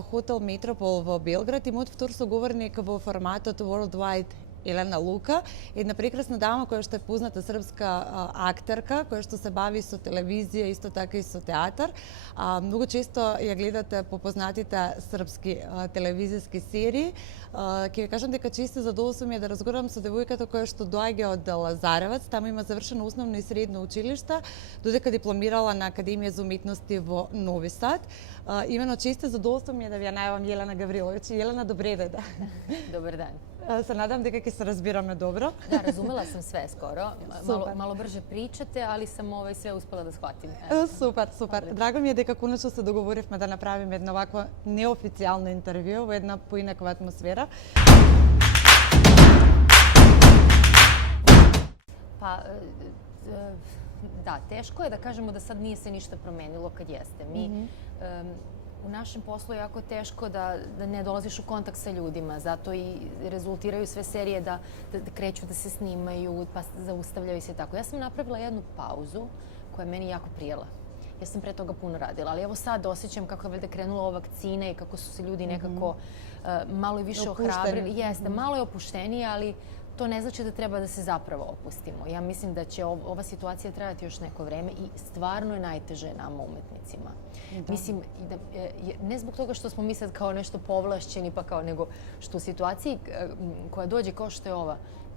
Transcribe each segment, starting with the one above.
Hotel Metropol v Белград и мојот втор соговорник во форматот Worldwide Елена Лука, една прекрасна дама која што е позната српска актерка, која што се бави со телевизија, исто така и со театар. Многу често ја гледате по познатите српски телевизиски серии. Ќе ви кажам дека често задоволство ми е да разговарам со девојката која што доаѓа од Лазаревац, таму има завршено основно и средно училиште, додека дипломирала на Академија за уметности во Нови Сад. Имено често задоволство ми е да ви ја најавам Јелена Гавриловиќ. Јелена, добре дојде. Добар dan. Se nadam дека ќе се разбираме добро. Da, razumela sam sve skoro. Malo brže pričate, ali sam sve uspela da shvatim. Супер, супер. Драго ми е дека конечно се договоривме да направиме едно вакво неофицијално интервју во една поинаква атмосфера. Pa, da, teško je da kažemo da sad nije se ništa promenilo kad jeste. Mi u našem poslu je jako teško da ne dolaziš u kontakt sa ljudima, zato i rezultiraju sve serije da kreću da se snimaju, pa zaustavljaju se tako. Ja sam napravila jednu pauzu koja je meni jako prijela. Ja sam pre toga puno radila, ali evo sad osjećam kako je valjda krenula ova vakcina i kako su se ljudi nekako malo i više ohrabrili. Jeste, malo je opuštenije, ali to ne znači da treba da se zapravo opustimo. Ja mislim da će ova situacija trajati još neko vreme i stvarno je najteže nama umetnicima. Mislim, ne zbog toga što smo mi sad kao nešto povlašćeni, pa kao nego što u situaciji koja dođe kao što je ova,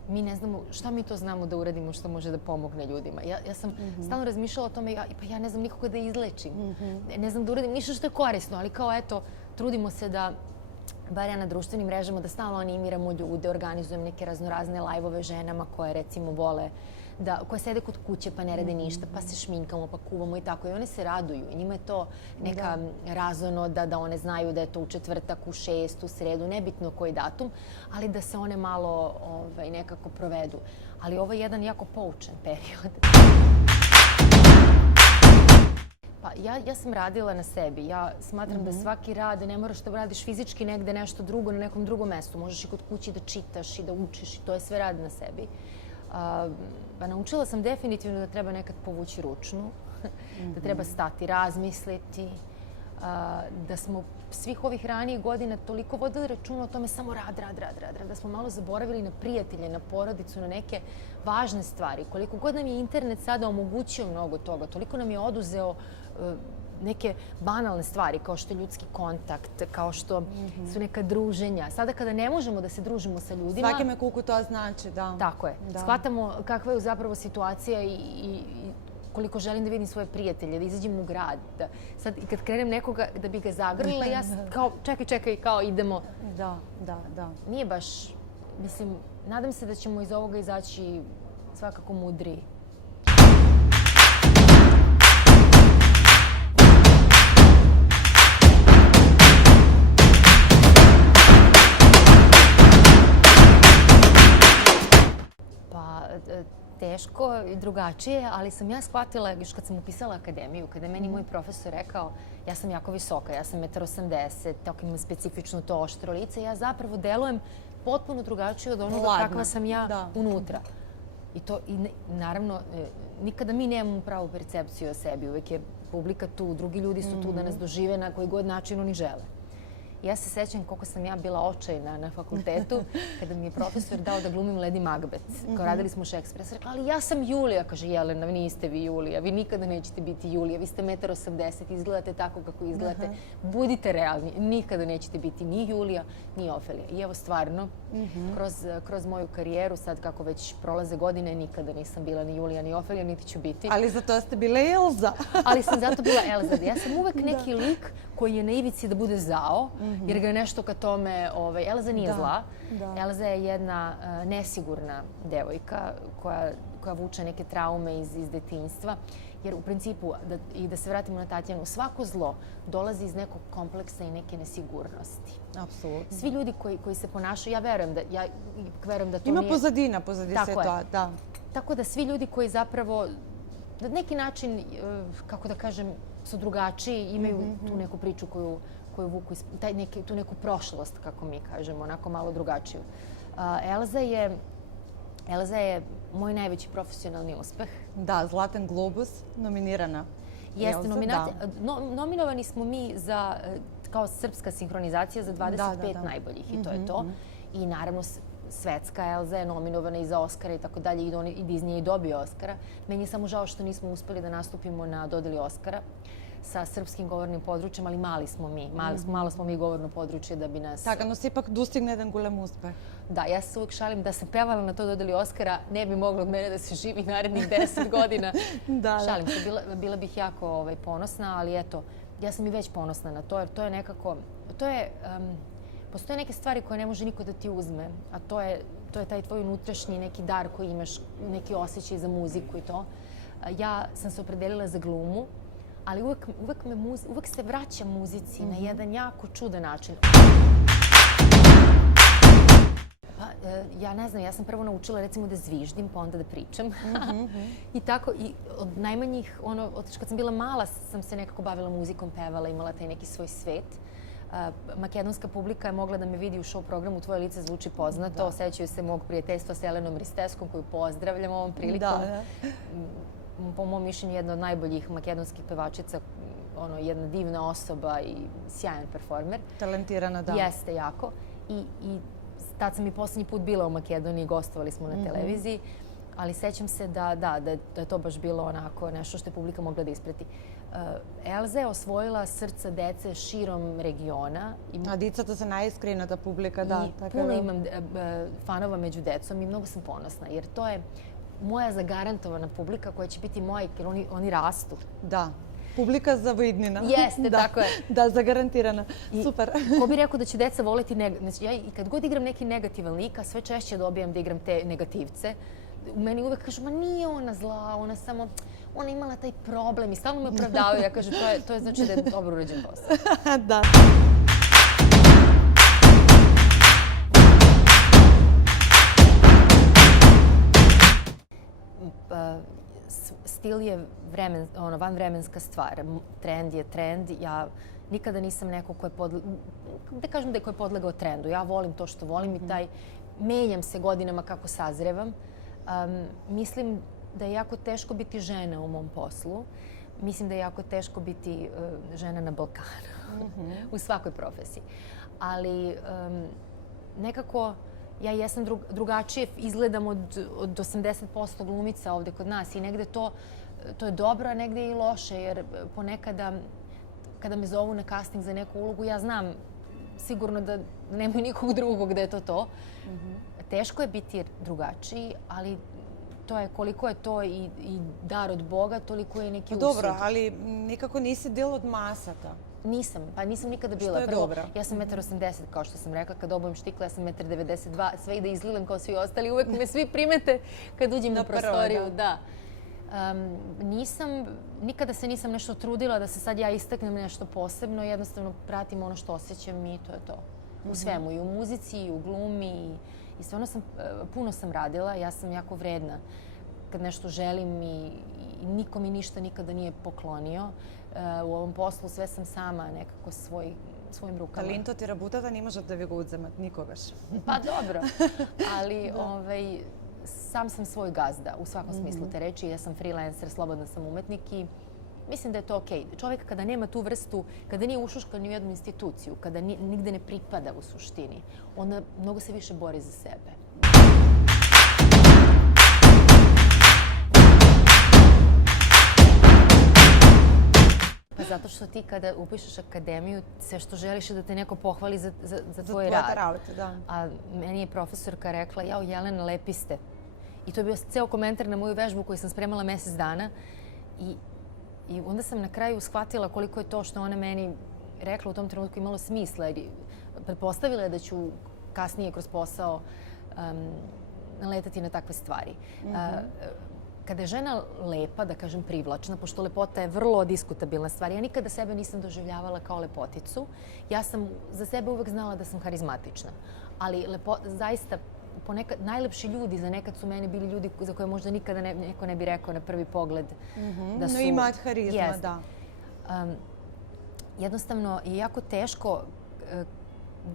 mi ne znamo šta mi to znamo da uradimo što može da pomogne ljudima. Ja sam stalno razmišljala o tome, pa ja ne znam nikoga da izlečim. Ne znam da uradim ništa što je korisno, ali kao eto, trudimo se da bar ja na društvenim mrežama, da stalno animiramo ljude, organizujem neke raznorazne lajvove ženama koje recimo vole, koje sede kod kuće pa ne rade ništa, pa se šminkamo, pa kuvamo i tako. I one se raduju. I njima je to neka razonoda da one znaju da je to u četvrtak, u 6, u sredu, nebitno koji datum, ali da se one malo nekako provedu. Ali ovo je jedan jako poučan period. Pa ja sam radila na sebi. Ja smatram da svaki rad, ne moraš da radiš fizički negde nešto drugo na nekom drugom mestu. Možeš i kod kući da čitaš i da učiš i to je sve rad na sebi. Pa naučila sam definitivno da treba nekad povući ručnu, da treba stati, razmisliti, da smo svih ovih ranijih godina toliko vodili računa o tome samo rad, da smo malo zaboravili na prijatelje, na porodicu, na neke važne stvari. Koliko god nam je internet sada omogućio mnogo toga, toliko nam je oduzeo neke banalne stvari kao što je ljudski kontakt, kao što su neka druženja. Sada kada ne možemo da se družimo sa ljudima... Svake me koliko to znači, da. Tako je. Shvatamo kakva je zapravo situacija i koliko želim da vidim svoje prijatelje, da izađem u grad. Sad, kad krenem nekoga da bi ga zagrlila, ja kao, čekaj, kao idemo. Da. Nije baš, mislim, nadam se da ćemo iz ovoga izaći svakako mudriji. Teško i drugačije, ali sam ja shvatila još kad sam upisala akademiju, kada je meni moj profesor rekao, ja sam jako visoka, ja sam 1,80 m, tako imam specifično to oštro lice, ja zapravo delujem potpuno drugačije od onoga kakva sam ja unutra. I naravno, nikada mi nemamo pravu percepciju o sebi, uvek je publika tu, drugi ljudi su tu da nas dožive na koji god način oni žele. Ja se sećam koliko sam ja bila očajna na fakultetu kada mi je profesor dao da glumim Lady Macbeth. Kao radili smo Šekspira. Sam rekla, ali ja sam Julija. Kaže, Jelena, niste vi Julija. Vi nikada nećete biti Julija. Vi ste 1,80 m, izgledate tako kako izgledate. Budite realni. Nikada nećete biti ni Julija, ni Ofelija. I evo stvarno, kroz moju karijeru, sad kako već prolaze godine, nikada nisam bila ni Julija, ni Ofelija, niti ću biti. Ali zato ste bile Elza. Ali sam zato bila Elza. Ja sam uvek neki lik koji je na ivici da bude zao, jer ga je nešto ka tome... Elza nije zla. Elza je jedna nesigurna devojka koja vuče neke traume iz detinjstva. Jer u principu, i da se vratimo na Tatjanu, svako zlo dolazi iz nekog kompleksa i neke nesigurnosti. Apsolutno. Svi ljudi koji se ponašaju, ja verujem da to nije... Ima pozadina sve to, da. Tako da svi ljudi koji zapravo na neki način, kako da kažem, su drugačiji, imaju tu neku priču koju vuku, tu neku prošlost, kako mi kažemo, onako malo drugačiju. Elza je moj najveći profesionalni uspeh. Da, Zlatan globus, nominirana. Jeste, nominovani smo mi za kao srpska sinhronizacija za 25 najboljih i to je to. I naravno svetska Elza je nominovana i za Oscara i tako dalje i Disney je i dobio Oscara. Meni je samo žao što nismo uspeli da nastupimo na dodeli Oscara sa srpskim govornim područjem, ali malo smo mi govorno područje da bi nas... Така, но сепак достигна еден голем успех. Da, ja se uvijek šalim da sam pevala na to dodeli Oscara, ne bi moglo od mene da se živi narednih 10 godina. Šalim se, bila bih jako ponosna, ali eto, ja sam i već ponosna na to, jer to je nekako... Postoje neke stvari koje ne može niko da ti uzme, a to je taj tvoj unutrašnji neki dar koji imaš, neki osjećaj za muziku i to. Ja sam se opredelila za glumu, ali uvek se vraća muzici na jedan jako čudan način. Ja ne znam, ja sam prvo naučila recimo da zviždim, pa onda da pričam. I tako, i od najmanjih, od kad sam bila mala sam se nekako bavila muzikom, pevala, imala taj neki svoj svet. Makedonska publika je mogla da me vidi u show programu Tvoje lice zvuči poznato. Sećaju se mog prijateljstva s Elenom Risteskom, koju pozdravljam ovom prilikom. Po mom mišljenju jedna od najboljih makedonskih pevačica, jedna divna osoba i sjajan performer. Talentirana, da. Jeste, jako. I tad sam i poslednji put bila u Makedoniji, gostovali smo na televiziji, ali sećam se da je to baš bilo onako nešto što je publika mogla da isprati. Elza je osvojila srca dece širom regiona. A dicата се најискрената публика, да. I puno imam fanova među decom i mnogo sam ponosna, jer to je moja zagarantovana publika koja će biti moja, jer oni rastu. Da. Publika za vidnina. Jeste, tako je. Da, zagarantirana. Super. Ko bi rekao da će deca voleti ja i kad god igram neki negativan lik, a sve češće dobijam da igram te negativce, u meni uvek kažu, ma nije ona zla, ona imala taj problem i stalno me opravdavaju. Ja kažem, to je znači da je dobro urađen posao. Da. Stil je vanvremenska stvar. Trend je trend. Ja nikada nisam neko ko je da kažem da je ko je podlegao trendu. Ja volim to što volim i menjam se godinama kako sazrevam. Mislim da je jako teško biti žena u mom poslu. Mislim da je jako teško biti žena na Balkanu. U svakoj profesiji. Ali nekako ja jesam drugačije, izgledam od 80% glumica ovde kod nas i negde to je dobro, a negde i loše, jer ponekada kada me zovu na casting za neku ulogu, ja znam sigurno da nemaju nikog drugog da je to. Teško je biti drugačiji, ali to je koliko je to i dar od Boga, toliko je neki usud. Dobro, ali nikako nisi del od masata. Nisam nikada bila. Što je dobro. Ja sam 1,80 m, kao što sam rekla, kad obujem štikle, ja sam 1,92 m, sve i da izgledam kao svi ostali, uvek me svi primete kad uđem na prostoriju. Da. Nikada se nisam nešto trudila da se sad ja istaknem nešto posebno, jednostavno pratim ono što osjećam i to je to. U svemu, i u muzici, i u glumi, i stvarno puno sam radila, ja sam jako vredna kad nešto želim i niko mi ništa nikada nije poklonio. U ovom poslu sve sam sama nekako svojim rukama. Талентот и работата не можат да ви го одземат никогаш. Pa dobro, ali sam sam svoj gazda u svakom smislu te reči. Ja sam freelancer, slobodna sam umetnik i mislim da je to okej. Čovjek kada nema tu vrstu, kada nije ušuškan u jednu instituciju, kada nigde ne pripada u suštini, onda mnogo se više bori za sebe. Pa zato što ti kada upišeš akademiju, sve što želiš je da te neko pohvali za tvoj rad. Za tvoj rad, da. A meni je profesorka rekla, jao Jelena, lepi ste. I to je bio ceo komentar na moju vežbu koju sam spremala mesec dana. I onda sam na kraju shvatila koliko je to što ona meni rekla u tom trenutku imalo smisla. Jer pretpostavila je da ću kasnije kroz posao naletati na takve stvari. Kada je žena lepa, da kažem privlačna, pošto lepota je vrlo diskutabilna stvar, ja nikada sebe nisam doživljavala kao lepoticu. Ja sam za sebe uvek znala da sam harizmatična. Ali zaista, najlepši ljudi za nekad su meni bili ljudi za koje možda nikada neko ne bi rekao na prvi pogled da su... No imat harizma, da. Jednostavno je jako teško,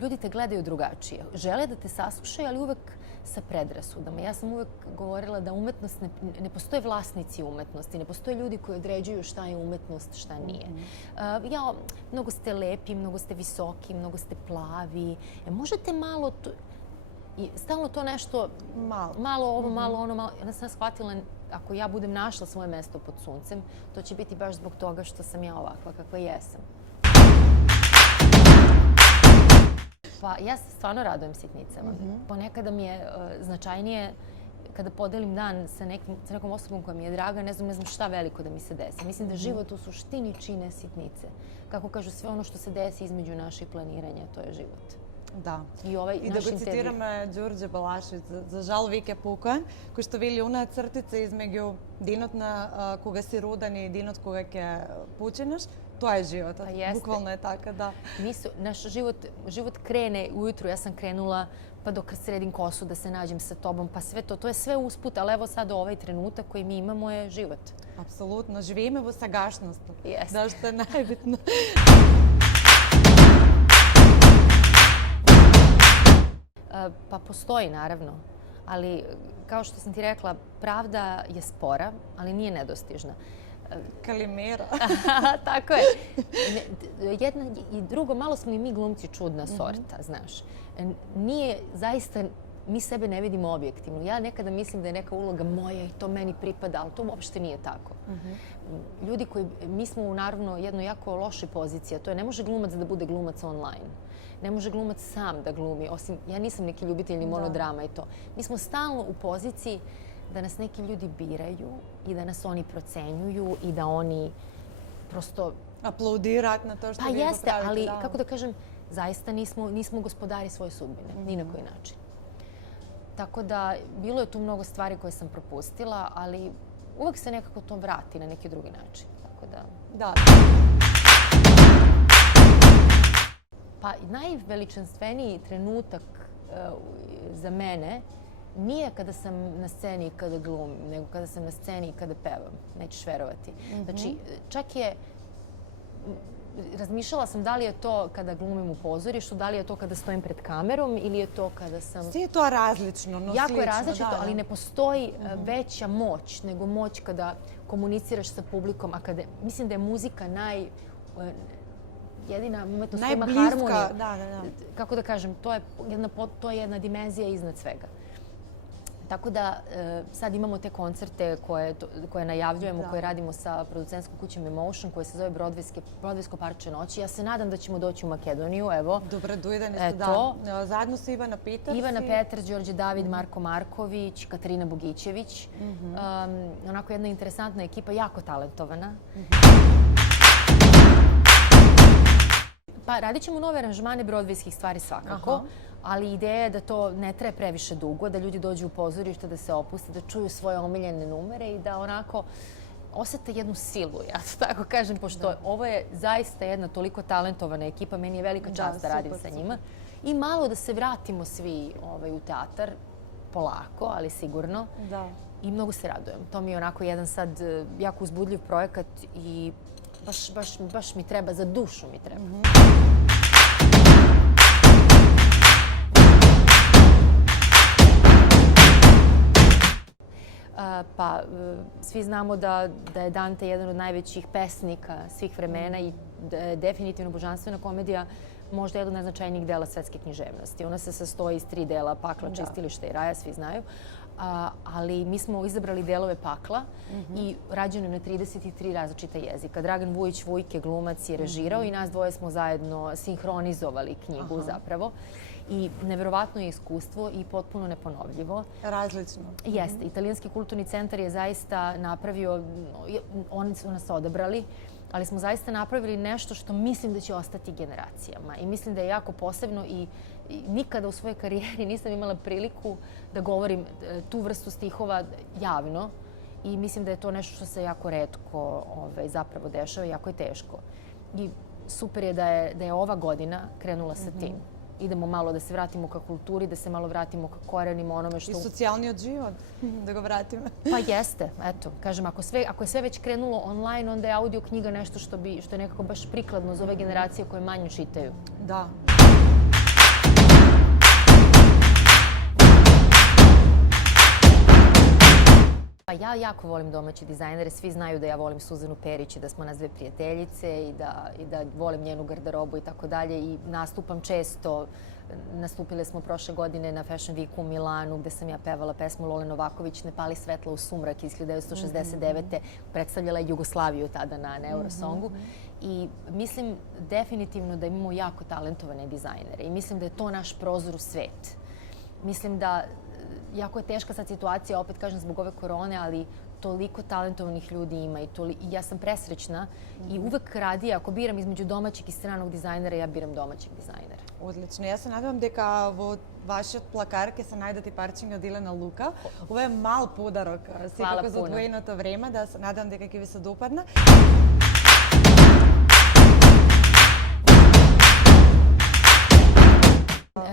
ljudi te gledaju drugačije. Žele da te saslušaju, ali uvek sa predrasudama. Ja sam uvek govorila da umetnost ne postoje vlasnici umetnosti, ne postoje ljudi koji određuju šta je umetnost, šta nije. Mnogo ste lepi, mnogo ste visoki, mnogo ste plavi. Možete malo... I stalno to nešto, malo ovo, malo ono, malo... Ja sam shvatila, ako ja budem našla svoje mesto pod suncem, to će biti baš zbog toga što sam ja ovakva kakva jesam. Pa ja se stvarno radujem sitnicama. Ponekada mi je značajnije kada podelim dan sa nekom osobom koja mi je draga, ne znam šta veliko da mi se desi. Mislim da život u suštini čine sitnice. Kako kažu, sve ono što se desi između naših planiranja, to je život. Da. I da ga citiram Đurđe Balašević, za žal vike pukan, koji što vili una crtica između dinotna koga si rudan i dinot koga ke pučinaš, to je život. Bukvalno je tako, da. Naš život krene ujutru, ja sam krenula pa dok sredim kosu da se nađem sa tobom, pa sve to je sve usput, ali evo sad ovaj trenutak koji mi imamo je život. Apsolutno, živimo u sagašnosti. Da, što je najbitno. Pa postoji, naravno, ali kao što sam ti rekla, pravda je spora, ali nije nedostižna. Kalimera. Tako je. Jedna i drugo, malo smo i mi glumci čudna sorta, znaš. Nije zaista, mi sebe ne vidimo objektivno. Ja nekada mislim da je neka uloga moja i to meni pripada, ali to uopšte nije tako. Ljudi koji, mi smo u naravno jednoj jako lošoj poziciji, a to je ne može glumac da bude glumac online. Ne može glumac sam da glumi, osim, ja nisam neki ljubitelj ni monodrama i to. Mi smo stalno u poziciji da nas neki ljudi biraju i da nas oni procenjuju i da oni prosto... Aplaudirat na to što vi popravite. Pa jeste, ali kako da kažem, zaista nismo gospodari svoje sudbine, ni na koji način. Tako da, bilo je tu mnogo stvari koje sam propustila, ali uvek se nekako to vrati na neki drugi način. Tako da... Da. Pa najveličanstveniji trenutak za mene nije kada sam na sceni i kada glumim, nego kada sam na sceni i kada pevam. Nećeš verovati. Znači, čak je... Razmišljala sam da li je to kada glumim u pozorištu, da li je to kada stojim pred kamerom ili je to kada sam... Sve je to različno, no slično. Jako je različito, ali ne postoji veća moć nego moć kada komuniciraš sa publikom. Mislim da je muzika jedina umetnost koja ima harmoniju. Kako da kažem, to je jedna dimenzija iznad svega. Tako da sad imamo te koncerte koje najavljujemo, koje radimo sa producentskom kućom Emotion, koje se zove Brodvejsko parče noći. Ja se nadam da ćemo doći u Makedoniju, evo. Dobrodojdeni ste, da. Zajedno su Ivana Peters. Ivana Peters, Đorđe David, Marko Marković, Katarina Bogićević. Onako jedna interesantna ekipa, jako talentovana. Pa radit ćemo nove aranžmane brodvejskih stvari svakako. Ali ideja je da to ne traje previše dugo, da ljudi dođu u pozorište, da se opuste, da čuju svoje omiljene numere i da onako osete jednu silu, ja to tako kažem, pošto ovo je zaista jedna toliko talentovana ekipa, meni je velika čast da radim sa njima. I malo da se vratimo svi u teatar, polako, ali sigurno. I mnogo se radujem. To mi je onako jedan sad jako uzbudljiv projekat i baš mi treba, za dušu mi treba. Pa svi znamo da je Dante jedan od najvećih pesnika svih vremena i definitivno božanstvena komedija, možda jedan od najznačajnijih dela svetske književnosti. Ona se sastoji iz 3 dela, Pakla, Čistilište i Raja, svi znaju. Ali mi smo izabrali delove Pakla i rađeno na 33 različita jezika. Dragan Vujić Vujke, glumac, je režirao i nas dvoje smo zajedno sinhronizovali knjigu zapravo. I neverovatno je iskustvo i potpuno neponovljivo. Različno. Jeste. Italijanski kulturni centar je zaista napravio, oni su nas odabrali, ali smo zaista napravili nešto što mislim da će ostati generacijama. I mislim da je jako posebno i nikada u svojoj karijeri nisam imala priliku da govorim tu vrstu stihova javno. I mislim da je to nešto što se jako retko zapravo dešava i jako je teško. I super je da je ova godina krenula sa tim. Idemo malo da se vratimo ka kulturi, da se malo vratimo ka korenima, onome što... I socijalni od život, da ga vratimo. Pa jeste, eto. Kažem, ako je sve već krenulo online, onda je audio knjiga nešto što je nekako baš prikladno za ove generacije koje manje čitaju. Da. ja jako volim domaće dizajnere. Svi znaju da ja volim Suzanu Perić i da smo nas dve prijateljice i da volim njenu garderobu i tako dalje. I nastupam često. Nastupile smo prošle godine na Fashion Weeku u Milanu gde sam ja pevala pesmu Lole Novaković Ne pali svetla u sumrak iz 1969. Predstavljala je Jugoslaviju tada na Eurosongu. I mislim definitivno da imamo jako talentovane dizajnere i mislim da je to naš prozor u svet. Mislim da jako je teška sad situacija, opet kažem zbog ove korone, ali toliko talentovanih ljudi ima i ja sam presrećna i uvek radije, ako biram između domaćeg i stranog dizajnera, ja biram domaćeg dizajnera. Odlično. Ja se nadam дека во вашиот плакар ќе се најдат и парчиња од Илена Лука. Ова е мал подарок секако за одвоеното време, да се надам дека ќе ви се допадне.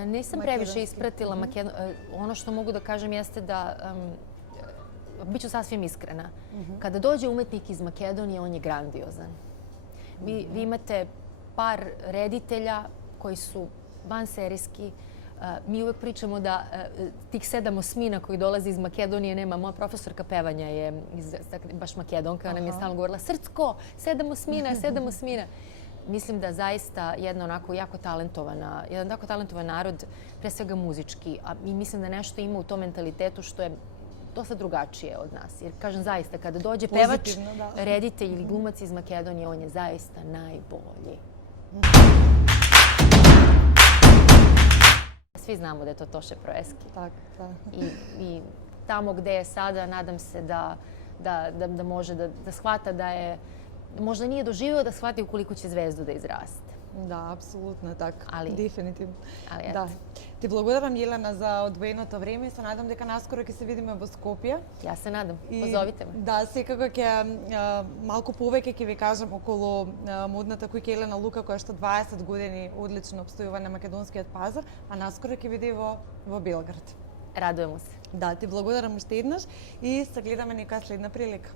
Nisam previše ispratila ono što mogu da kažem jeste da biću sasvim iskrena. Kada dođe umetnik iz Makedonije, on je grandiozan. Vi imate par reditelja koji su vanserijski. Mi uvek pričamo da tih 7 osmina koji dolazi iz Makedonije nema. Moja profesorka pevanja je baš Makedonka. Ona mi je stalno govorila srcko, 7 osmina, 7 osmina. Mislim da zaista jedan tako talentovan narod, pre svega muzički, i mislim da nešto ima u tom mentalitetu što je dosta drugačije od nas. Jer, kažem, zaista, kada dođe pevač, reditelj ili glumac iz Makedonije, on je zaista najbolji. Svi znamo da je to Toše Proeski. I tamo gde je sada, nadam se da može da shvata da je možda nije doživeo da shvati u koliko će zvezdu da izraste. Да, апсолутно така. Дефинитивно. Да. Ти благодарам, Елена, за одвоеното време и се надам дека наскоро ќе се видиме во Скопје. Ја се надам. Позовите ме. Да, секако ќе малку повеќе ќе ви кажам околу модната куќа Елена Лука, која што 20 години одлично обстојува на македонскиот пазар, а наскоро ќе види во Белград. Радуваме се. Да, ти благодарам уште еднаш и се гледаме некоја следна прилика.